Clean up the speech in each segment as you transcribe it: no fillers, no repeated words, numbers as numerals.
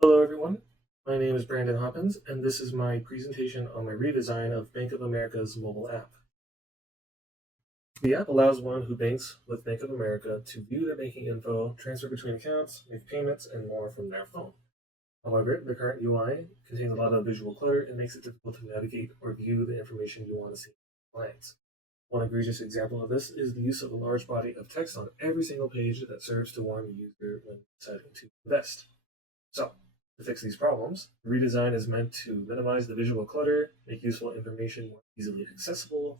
Hello everyone, my name is Brandon Hoppins and this is my presentation on my redesign of Bank of America's mobile app. The app allows one who banks with Bank of America to view their banking info, transfer between accounts, make payments, and more from their phone. However, the current UI contains a lot of visual clutter and makes it difficult to navigate or view the information you want to see at a glance. One egregious example of this is the use of a large body of text on every single page that serves to warn the user when deciding to invest. So, to fix these problems, the redesign is meant to minimize the visual clutter, make useful information more easily accessible,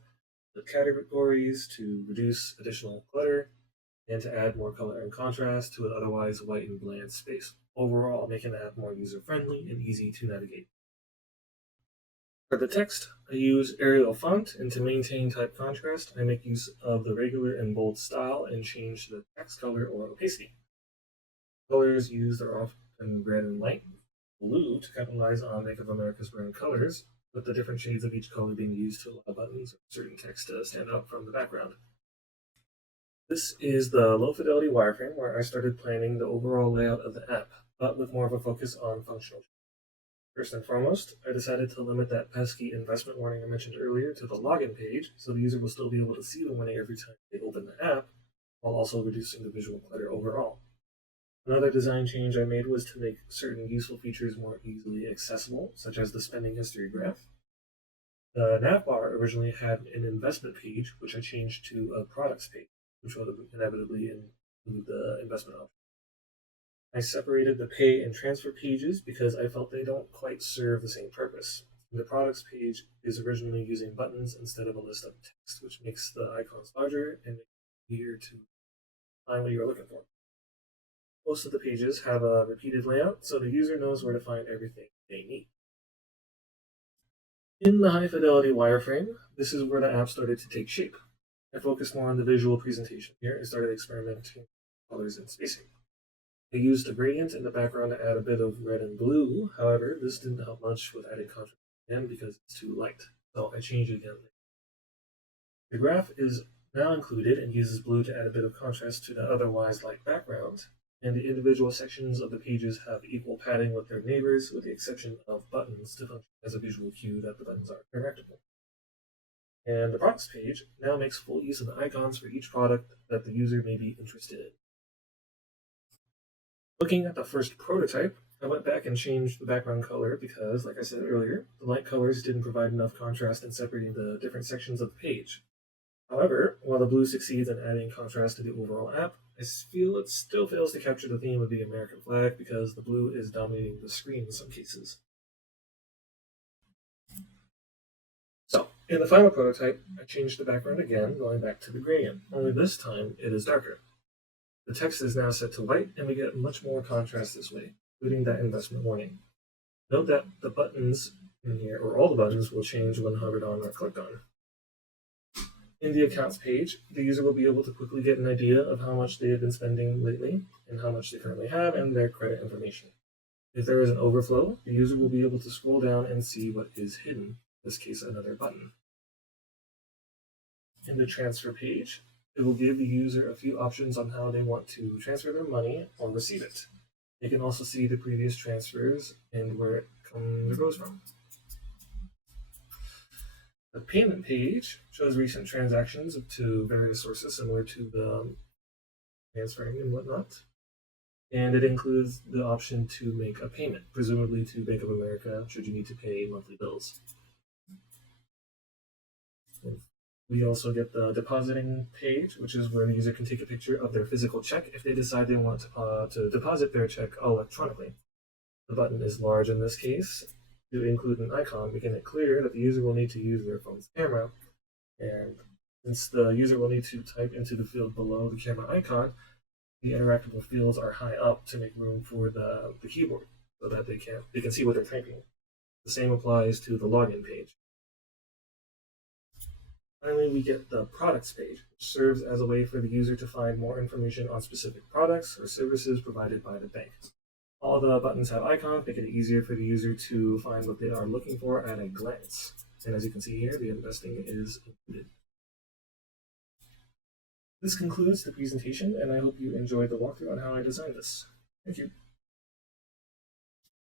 the categories to reduce additional clutter, and to add more color and contrast to an otherwise white and bland space, overall making the app more user-friendly and easy to navigate. For the text, I use Arial font, and to maintain type contrast, I make use of the regular and bold style and change the text color or opacity. Colors used are often red and light blue to capitalize on Bank of America's brand colors, with the different shades of each color being used to allow buttons or certain text to stand out from the background. This is the low fidelity wireframe where I started planning the overall layout of the app, but with more of a focus on functional. First and foremost, I decided to limit that pesky investment warning I mentioned earlier to the login page, so the user will still be able to see the warning every time they open the app, while also reducing the visual clutter overall. Another design change I made was to make certain useful features more easily accessible, such as the spending history graph. The navbar originally had an investment page, which I changed to a products page, which would inevitably include the investment option. I separated the pay and transfer pages because I felt they don't quite serve the same purpose. The products page is originally using buttons instead of a list of text, which makes the icons larger and makes it easier to find what you're looking for. Most of the pages have a repeated layout, so the user knows where to find everything they need. In the high fidelity wireframe, this is where the app started to take shape. I focused more on the visual presentation here and started experimenting with colors and spacing. I used a gradient in the background to add a bit of red and blue. However, this didn't help much with adding contrast again because it's too light, so I changed it again. The graph is now included and uses blue to add a bit of contrast to the otherwise light background, and the individual sections of the pages have equal padding with their neighbors, with the exception of buttons to function as a visual cue that the buttons are interactable. And the products page now makes full use of the icons for each product that the user may be interested in. Looking at the first prototype, I went back and changed the background color because, like I said earlier, the light colors didn't provide enough contrast in separating the different sections of the page. However, while the blue succeeds in adding contrast to the overall app, I feel it still fails to capture the theme of the American flag because the blue is dominating the screen in some cases. So, in the final prototype, I changed the background again, going back to the gradient, only this time it is darker. The text is now set to white, and we get much more contrast this way, including that investment warning. Note that the buttons in here, or all the buttons, will change when hovered on or clicked on. In the accounts page, the user will be able to quickly get an idea of how much they have been spending lately and how much they currently have and their credit information. If there is an overflow, the user will be able to scroll down and see what is hidden, in this case another button. In the transfer page, it will give the user a few options on how they want to transfer their money or receive it. They can also see the previous transfers and where it comes or goes from. The payment page shows recent transactions to various sources similar to the transferring and whatnot. And it includes the option to make a payment, presumably to Bank of America, should you need to pay monthly bills. We also get the depositing page, which is where the user can take a picture of their physical check if they decide they want to deposit their check electronically. The button is large in this case to include an icon, making it clear that the user will need to use their phone's camera. And since the user will need to type into the field below the camera icon, the interactable fields are high up to make room for the keyboard so that they can see what they're typing. The same applies to the login page. Finally, we get the products page, which serves as a way for the user to find more information on specific products or services provided by the bank. All the buttons have icons, making it easier for the user to find what they are looking for at a glance. And as you can see here, the investing is included. This concludes the presentation, and I hope you enjoyed the walkthrough on how I designed this. Thank you.